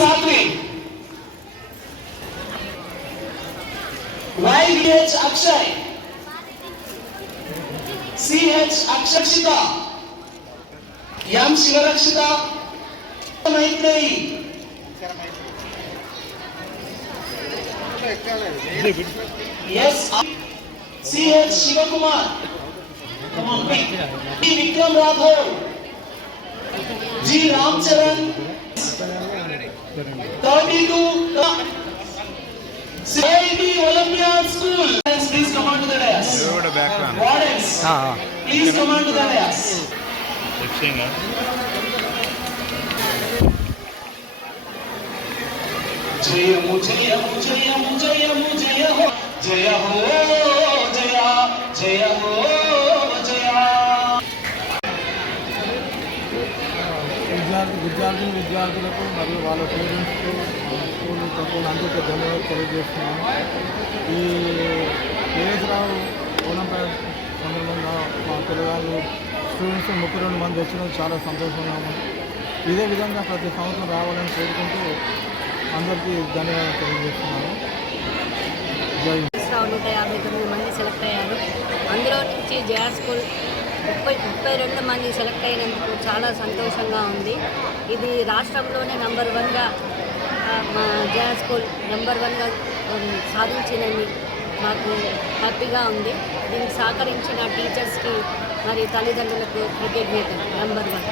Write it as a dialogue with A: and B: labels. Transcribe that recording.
A: साथ में Y B H Akshay C H अक्षक्षिता यम शिवरक्षिता माहित S C H Shivakumar Vikram Raghav ji Ramcharan 32 CID Olympian School. Please come on to the dais. Warrants. Please come on to the dais. जय हो जय हो जय हो जय हो जय हो जय हो जय जय हो
B: విద్యార్థి విద్యార్థులు విద్యార్థులకు మరియు వాళ్ళ పేరెంట్స్కు స్కూల్ తక్కువ అందరికీ ధన్యవాదాలు తెలియజేస్తున్నాము ఈ కేఎస్రావు ఒలింపియాడ్ సందర్భంగా మా పిల్లగాళ్ళు స్టూడెంట్స్ ముప్పై రెండు మంది వచ్చిన చాలా సంతోషంగా ఉంది. ఇదే విధంగా ప్రతి సంవత్సరం రావాలని కోరుకుంటూ అందరికీ ధన్యవాదాలు తెలియజేస్తున్నాను.
C: జై రావు నూట యాభై తొమ్మిది మంది సెలెక్ట్ అయ్యారు. అందులో నుంచి జేఆర్ స్కూల్ ముప్పై ముప్పై రెండు మంది సెలెక్ట్ అయినందుకు చాలా సంతోషంగా ఉంది. ఇది రాష్ట్రంలోనే నెంబర్ వన్గా మా జేఆర్ స్కూల్ నెంబర్ వన్గా ఉమ్, సాధించిందని మాకు హ్యాపీగా ఉంది. దీనికి సహకరించిన టీచర్స్కి మరి తల్లిదండ్రులకు కృతజ్ఞతలు నెంబర్ వన్